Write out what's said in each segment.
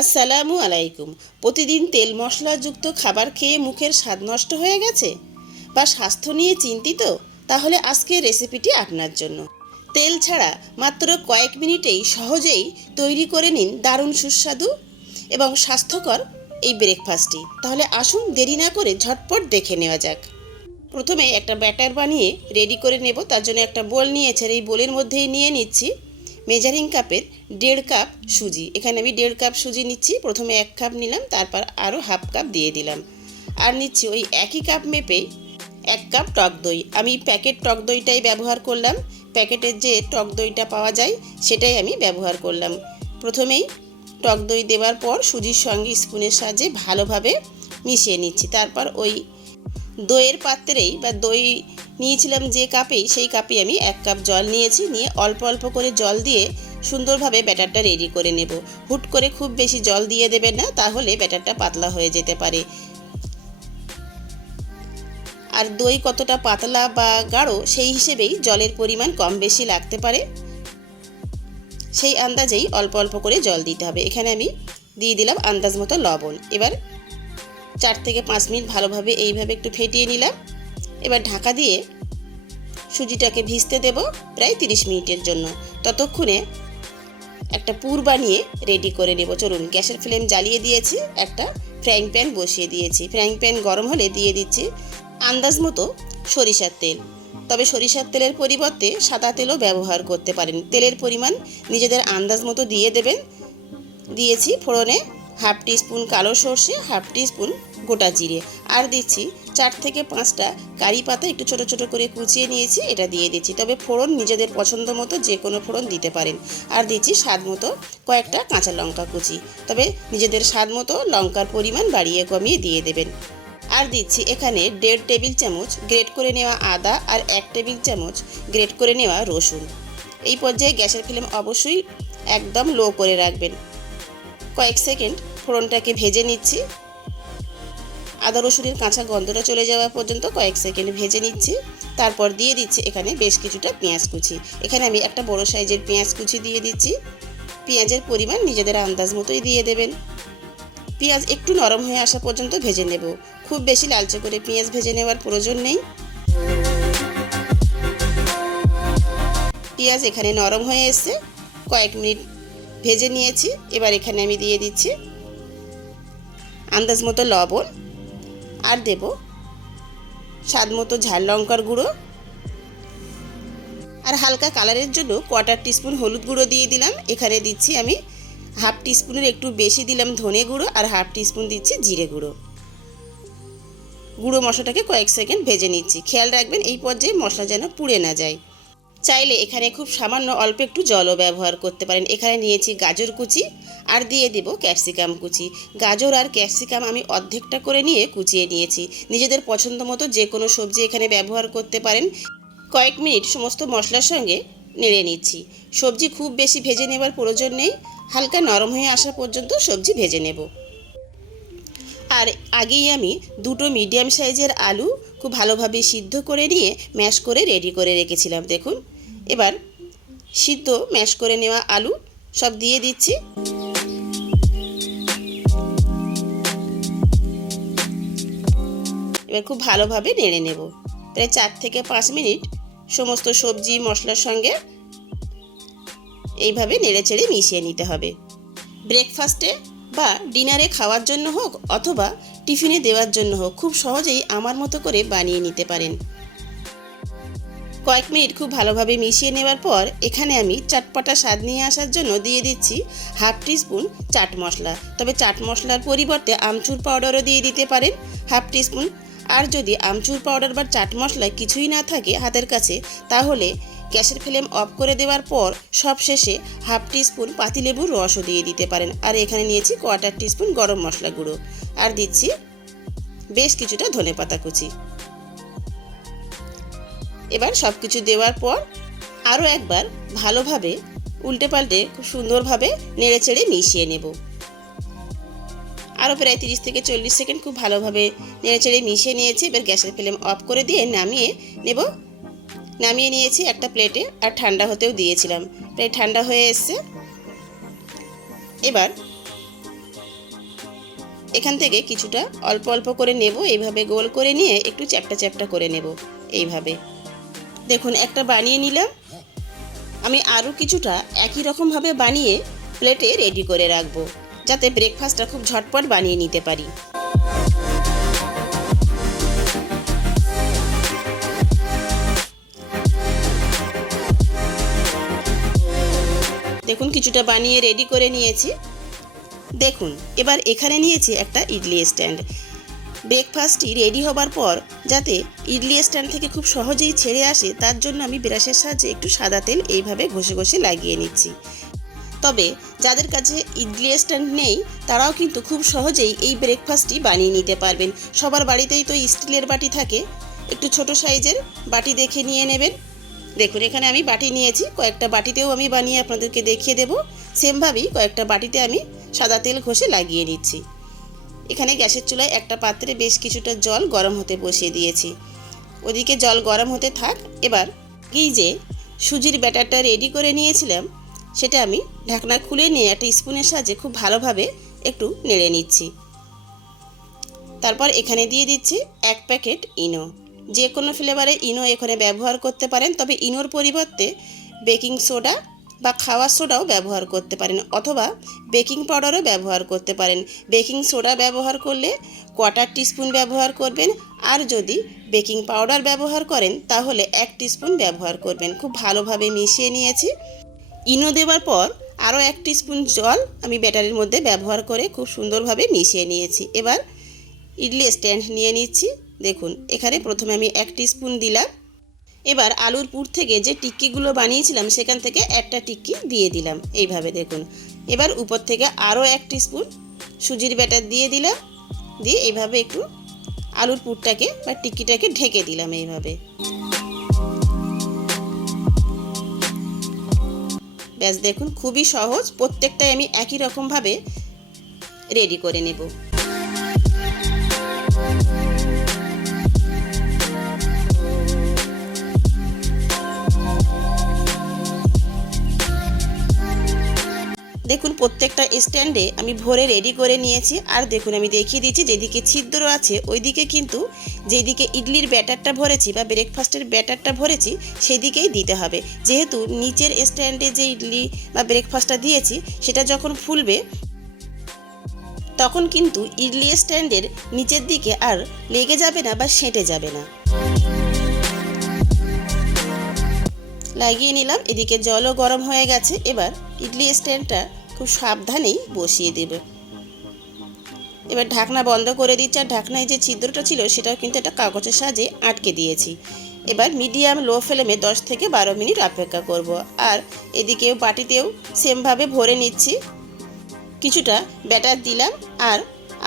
আসসালামু আলাইকুম। প্রতিদিন তেল মশলাযুক্ত খাবার খেয়ে মুখের স্বাদ নষ্ট হয়ে গেছে বা স্বাস্থ্য নিয়ে চিন্তিত? তাহলে আজকের রেসিপিটি আপনার জন্য। তেল ছাড়া মাত্র কয়েক মিনিটেই সহজেই তৈরি করে নিন দারুণ সুস্বাদু এবং স্বাস্থ্যকর এই ব্রেকফাস্টটি। তাহলে আসুন দেরি না করে ঝটপট দেখে নেওয়া যাক। প্রথমে একটা ব্যাটার বানিয়ে রেডি করে নেব। তার জন্য একটা বোল নিয়েছি, আর এই বোলের মধ্যেই নিয়ে নিচ্ছি মেজারিং কাপের 1.5 কাপ সুজি। এখানে আমি 1.5 কাপ সুজি নিচ্ছি। প্রথমে 1 কাপ নিলাম, তারপর আরও হাফ কাপ দিয়ে দিলাম। আর নিচ্ছি ওই একই কাপ মেপে 1 কাপ টক দই। আমি প্যাকেট টক দইটাই ব্যবহার করলাম। প্যাকেটের যে টক দইটা পাওয়া যায় সেটাই আমি ব্যবহার করলাম। প্রথমেই টক দই দেওয়ার পর সুজির সঙ্গে স্পুনের সাহায্যে ভালোভাবে মিশিয়ে নিচ্ছি। তারপর ওই দইয়ের পাত্রেই বা দই নিয়েছিলাম যে কাপেই, সেই কাপেই আমি 1 কাপ জল নিয়েছি। নিয়ে অল্প অল্প করে জল দিয়ে সুন্দরভাবে ব্যাটারটা রেডি করে নেব। হুট করে খুব বেশি জল দিয়ে দেবেন না, তাহলে ব্যাটারটা পাতলা হয়ে যেতে পারে। আর দই কতটা পাতলা বা গাঢ় সেই হিসেবেই জলের পরিমাণ কম বেশি লাগতে পারে, সেই আন্দাজেই অল্প অল্প করে জল দিতে হবে। এখানে আমি দিয়ে দিলাম আন্দাজ মতো লবণ। এবার 4 থেকে 5 মিনিট ভালোভাবে এইভাবে একটু ফেটিয়ে নিলাম। এবার ঢাকা দিয়ে সুজিটাকে ভিজতে দেব প্রায় 30 মিনিটের জন্য। ততক্ষণে একটা পুর বানিয়ে রেডি করে নেব। চলুন, গ্যাসের ফ্লেম জ্বালিয়ে দিয়েছি, একটা ফ্রাইং প্যান বসিয়ে দিয়েছি। ফ্রাইং প্যান গরম হলে দিয়ে দিচ্ছি আন্দাজ মতো সরিষার তেল। তবে সরিষার তেলের পরিবর্তে সাদা তেলও ব্যবহার করতে পারেন। তেলের পরিমাণ নিজেদের আন্দাজ মতো দিয়ে দেবেন। দিয়েছি ফোড়নে হাফ টিস্পুন কালো সর্ষে, হাফ টিস্পুন গোটা জিরে, আর দিচ্ছি 4 থেকে 5টা কারি পাতা একটু ছোট ছোট করে কুচিয়ে নিয়েছি, এটা দিয়ে দিচ্ছি। তবে ফোড়ন নিজেদের পছন্দ মতো যে কোনো ফোড়ন দিতে পারেন। আর দিচ্ছি স্বাদ মতো কয়েকটা কাঁচা লঙ্কা কুচি, তবে নিজেদের স্বাদ মতো লঙ্কার পরিমাণ বাড়িয়ে কমিয়ে দিয়ে দেবেন। আর দিচ্ছি এখানে 1.5 টেবিল চামচ গ্রেট করে নেওয়া আদা আর 1 টেবিল চামচ গ্রেট করে নেওয়া রসুন। এই পর্যায়ে গ্যাসের ফ্লেম অবশ্যই একদম লো করে রাখবেন। কয়েক সেকেন্ড ফোড়নটাকে ভেজে নিচ্ছি। আদা রসুনের কাঁচা গন্ধটা চলে যাওয়া পর্যন্ত কয়েক সেকেন্ড ভেজে নিচ্ছি। তারপর দিয়ে দিচ্ছি এখানে বেশ কিছুটা পেঁয়াজ কুচি। এখানে আমি একটা বড় সাইজের পেঁয়াজ কুচি দিয়ে দিচ্ছি। পেঁয়াজের পরিমাণ নিজেদের আন্দাজ মতোই দিয়ে দেবেন। পেঁয়াজ একটু নরম হয়ে আসা পর্যন্ত ভেজে নেব। খুব বেশি লালচে করে পেঁয়াজ ভেজে নেওয়ার প্রয়োজন নেই। পেঁয়াজ এখানে নরম হয়ে এসছে, কয়েক মিনিট ভেজে নিয়েছি। এবার এখানে আমি দিয়ে দিচ্ছি আন্দাজ মতো লবণ, আর দেব স্বাদ মতো ঝাল লঙ্কার গুঁড়ো, আর হালকা কালারের জন্য 1/4 টিস্পুন হলুদ গুঁড়ো দিয়ে দিলাম। এখানে দিচ্ছি আমি হাফ টিস্পুনের একটু বেশি দিলাম ধনে গুঁড়ো, আর হাফ টিস্পুন দিচ্ছি জিরে গুঁড়ো। গুঁড়ো মশলাটাকে কয়েক সেকেন্ড ভেজে নিচ্ছি। খেয়াল রাখবেন এই পর্যায়ে মশলা যেন পুড়ে না যায়। চাইলে এখানে খুব সামান্য অল্প একটু জলও ব্যবহার করতে পারেন। এখানে নিয়েছি গাজর কুচি, আর দিয়ে দেব ক্যাপসিকাম কুচি। গাজর আর ক্যাপসিকাম আমি অর্ধেকটা করে নিয়ে কুচিয়ে নিয়েছি। নিজেদের পছন্দ মতো যে কোনো সবজি এখানে ব্যবহার করতে পারেন। কয়েক মিনিট সমস্ত মশলার সঙ্গে নেড়ে নিচ্ছি। সবজি খুব বেশি ভেজে নেবার প্রয়োজন নেই, হালকা নরম হয়ে আসা পর্যন্ত সবজি ভেজে নেব। আর আগেই আমি 2টো মিডিয়াম সাইজের আলু খুব ভালোভাবে সিদ্ধ করে নিয়ে ম্যাশ করে রেডি করে রেখেছিলাম। দেখুন, এবার সিদ্ধ ম্যাশ করে নেওয়া আলু সব দিয়ে দিচ্ছি। এবার খুব ভালোভাবে নেড়ে নেব। প্রায় 4 থেকে 5 মিনিট সমস্ত সবজি মশলার সঙ্গে এইভাবে নেড়েচেড়ে মিশিয়ে নিতে হবে। ব্রেকফাস্টে বা ডিনারে খাওয়ার জন্য হোক অথবা টিফিনে দেওয়ার জন্য হোক, খুব সহজেই আমার মতো করে বানিয়ে নিতে পারেন। কয়েক মিনিট খুব ভালোভাবে মিশিয়ে নেওয়ার পর এখানে আমি চটপটা স্বাদ নিয়ে আসার জন্য দিয়ে দিচ্ছি হাফ টিস্পুন চাট মশলা। তবে চাট মশলার পরিবর্তে আমচুর পাউডারও দিয়ে দিতে পারেন, হাফ টিস্পুন। আর যদি আমচুর পাউডার বা চাট মশলা কিছুই না থাকে হাতের কাছে, তাহলে গ্যাসের ফ্লেম অফ করে দেওয়ার পর সবশেষে হাফ টিস্পুন পাতিলেবুর রসও দিয়ে দিতে পারেন। আর এখানে নিয়েছি 1/4 টিস্পুন গরম মশলা গুঁড়ো, আর দিচ্ছি বেশ কিছুটা ধনেপাতা কুচি। এবার সব কিছু দেওয়ার পর আরও একবার ভালোভাবে উল্টে পাল্টে খুব সুন্দরভাবে নেড়েচেড়ে মিশিয়ে নেব। আরও প্রায় 30 থেকে 40 সেকেন্ড খুব ভালোভাবে নেড়েচেড়ে মিশিয়ে নিয়েছি। এবার গ্যাসের ফ্লেম অফ করে দিয়ে নামিয়ে নেব। নামিয়ে নিয়েছি একটা প্লেটে, আর ঠান্ডা হতেও দিয়েছিলাম। প্রায় ঠান্ডা হয়ে এসছে। এবার এখান থেকে কিছুটা অল্প অল্প করে নেব, এইভাবে গোল করে নিয়ে একটু চ্যাপ্টা চ্যাপ্টা করে নেব এইভাবে। দেখুন একটা বানিয়ে নিলাম। আমি আরও কিছুটা একই রকমভাবে বানিয়ে প্লেটে রেডি করে রাখবো, যাতে ব্রেকফাস্টটা খুব ঝটপট বানিয়ে নিতে পারি। দেখুন কিছুটা বানিয়ে রেডি করে নিয়েছি। দেখুন এবার এখানে নিয়েছি একটা ইডলি স্ট্যান্ড। ব্রেকফাস্টটি রেডি হবার পর যাতে ইডলি স্ট্যান্ড থেকে খুব সহজেই ছেড়ে আসে, তার জন্য আমি ব্রাশের সাহায্যে একটু সাদা তেল এইভাবে ঘষে ঘষে লাগিয়ে নিচ্ছি। তবে যাদের কাছে ইডলি স্ট্যান্ড নেই তারাও কিন্তু খুব সহজেই এই ব্রেকফাস্টটি বানিয়ে নিতে পারবেন। সবার বাড়িতেই তো স্টিলের বাটি থাকে, একটু ছোট সাইজের বাটি দেখে নিয়ে নেবেন। দেখুন এখানে আমি বাটি নিয়েছি, কয়েকটা বাটিতেও আমি বানিয়ে আপনাদেরকে দেখিয়ে দেব। সেমভাবেই কয়েকটা বাটিতে আমি সাদা তেল ঘষে লাগিয়ে নিচ্ছি। এখানে গ্যাসের চুলায় একটা পাত্রে বেশ কিছুটা জল গরম হতে বসিয়ে দিয়েছি। ওদিকে জল গরম হতে থাক। এবার এই যে সুজির ব্যাটারটা রেডি করে নিয়েছিলাম সেটা আমি ঢাকনা খুলে নিয়ে একটা স্পুনের সাহায্যে খুব ভালোভাবে একটু নেড়ে নিচ্ছি। তারপর এখানে দিয়ে দিচ্ছি 1 প্যাকেট ইনো। যে কোনো ফ্লেভারে ইনো এখানে ব্যবহার করতে পারেন, তবে ইনোর পরিবর্তে বেকিং সোডা বা খাওয়ার সোডাও ব্যবহার করতে পারেন, অথবা বেকিং পাউডারও ব্যবহার করতে পারেন। বেকিং সোডা ব্যবহার করলে 1/4 টিস্পুন ব্যবহার করবেন, আর যদি বেকিং পাউডার ব্যবহার করেন তাহলে 1 টিস্পুন ব্যবহার করবেন। খুব ভালোভাবে মিশিয়ে নিয়েছি। ইনো দেওয়ার পর আরও 1 টিস্পুন জল আমি ব্যাটারের মধ্যে ব্যবহার করে খুব সুন্দরভাবে মিশিয়ে নিয়েছি। এবার ইডলি স্ট্যান্ড নিয়ে নিচ্ছি। দেখুন এখানে প্রথমে আমি 1 টিস্পুন দিলাম। এবার আলুর পুর থেকে যে টিক্কিগুলো বানিয়েছিলাম সেখান থেকে একটা টিক্কি দিয়ে দিলাম এইভাবে। দেখুন এবার উপর থেকে আরও 1 টিস্পুন সুজির ব্যাটার দিয়ে দিলাম, দিয়ে এইভাবে একটু আলুর পুরটাকে বা টিক্কিটাকে ঢেকে দিলাম এইভাবে। ব্যাস দেখুন খুবই সহজ, প্রত্যেকটাই আমি একই রকমভাবে রেডি করে নেব। দেখুন প্রত্যেকটা স্ট্যান্ডে আমি ভরে রেডি করে নিয়েছি। আর দেখুন আমি দেখিয়ে দিচ্ছি, যেদিকে ছিদ্র আছে ওইদিকে কিন্তু যেদিকে ইডলির ব্যাটারটা ভরেছি বা ব্রেকফাস্টের ব্যাটারটা ভরেছি সেদিকেই দিতে হবে। যেহেতু নিচের স্ট্যান্ডে যে ইডলি বা ব্রেকফাস্টটা দিয়েছি সেটা যখন ফুলবে তখন কিন্তু ইডলি স্ট্যান্ডের নিচের দিকে আর লেগে যাবে না বা সেঁটে যাবে না। লাগিয়ে নিলাম। এদিকে জলও গরম হয়ে গেছে। এবার ইডলি স্ট্যান্ডটা খুব সাবধানেই বসিয়ে দেব। এবার ঢাকনা বন্ধ করে দিচ্ছি। আর ঢাকনায় যে ছিদ্রটা ছিল সেটাও কিন্তু একটা কাগজের সাহায্যে আটকে দিয়েছি। এবার মিডিয়াম লো ফ্লেমে 10 থেকে 12 মিনিট অপেক্ষা করব। আর এদিকেও বাটিতেও সেমভাবে ভরে নিচ্ছি। কিছুটা ব্যাটার দিলাম আর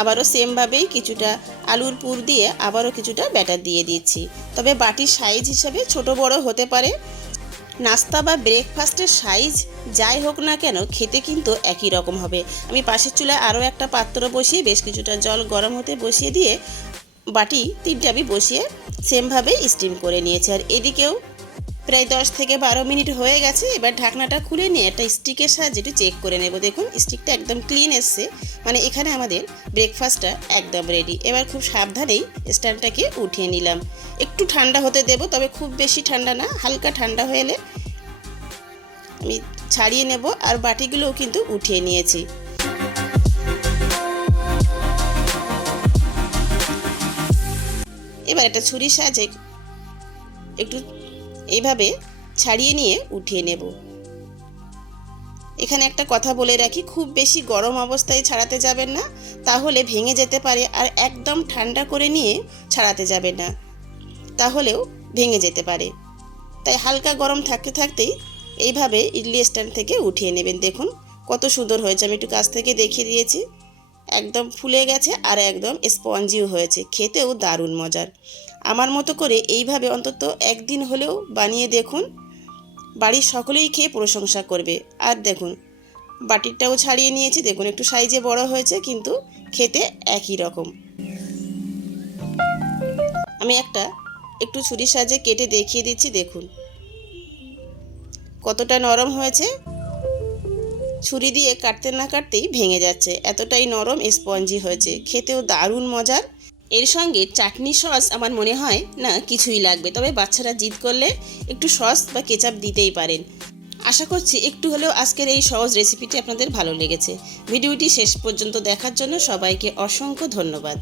আবারও সেমভাবেই কিছুটা আলুর পুর দিয়ে আবারও কিছুটা ব্যাটার দিয়ে দিচ্ছি। তবে বাটির সাইজ হিসাবে ছোট বড় হতে পারে। নাস্তা বা ব্রেকফাস্টের সাইজ যাই হোক না কেন খেতে কিন্তু একই রকম হবে। আমি পাশের চুলায় আরও একটা পাত্র বসিয়ে বেশ কিছুটা জল গরম হতে বসিয়ে দিয়ে বাটি 3টে আমি বসিয়ে সেমভাবে স্টিম করে নিয়েছি। আর এদিকেও প্রায় 10 থেকে 12 মিনিট হয়ে গেছে। এবার ঢাকনাটা খুলে নিয়ে একটা স্টিকের সাহায্যে একটু চেক করে নেব। দেখুন স্টিকটা একদম ক্লিন এসছে, মানে এখানে আমাদের ব্রেকফাস্টটা একদম রেডি। এবার খুব সাবধানেই স্ট্যান্ডটাকে উঠিয়ে নিলাম। একটু ঠান্ডা হতে দেব, তবে খুব বেশি ঠান্ডা না, হালকা ঠান্ডা হলে আমি ছাড়িয়ে নেব। আর বাটিগুলোও কিন্তু উঠিয়ে নিয়েছি। এবার একটা ছুরির সাহায্যে একটু এইভাবে ছাড়িয়ে নিয়ে উঠিয়ে নেব। এখানে একটা কথা বলে রাখি, খুব বেশি গরম অবস্থায় ছাড়াতে যাবেন না, তাহলে ভেঙে যেতে পারে। আর একদম ঠান্ডা করে নিয়ে ছাড়াতে যাবেন না, তাহলেও ভেঙে যেতে পারে। তাই হালকা গরম থাকতে থাকতেই এইভাবে ইডলি স্ট্যান্ড থেকে উঠিয়ে নেবেন। দেখুন কত সুন্দর হয়েছে, আমি একটু কাছ থেকে দেখিয়ে দিয়েছি। একদম ফুলে গেছে আর একদম স্পঞ্জিও হয়েছে, খেতেও দারুণ মজার। আমার মতো করে এইভাবে অন্তত একদিন হলেও বানিয়ে দেখুন, বাড়ির সকলেই খেয়ে প্রশংসা করবে। আর দেখুন বাটিরটাও ছাড়িয়ে নিয়েছি, দেখুন একটু সাইজে বড় হয়েছে কিন্তু খেতে একই রকম। আমি একটু ছুরির সাহায্যে কেটে দেখিয়ে দিচ্ছি। দেখুন কতটা নরম হয়েছে। ছুরি দিয়ে কাটতে না কাটতেই ভেঙে যাচ্ছে, এতটাই নরম স্পঞ্জি হয়েছে, খেতেও দারুণ মজার। এর সঙ্গে চাটনি সস আমার মনে হয় না কিছুই লাগবে, তবে বাচ্চারা জিদ করলে একটু সস বা কেচাপ দিতেই পারেন। আশা করছি একটু হলেও আজকের এই সহজ রেসিপিটি আপনাদের ভালো লেগেছে। ভিডিওটি শেষ পর্যন্ত দেখার জন্য সবাইকে অসংখ্য ধন্যবাদ।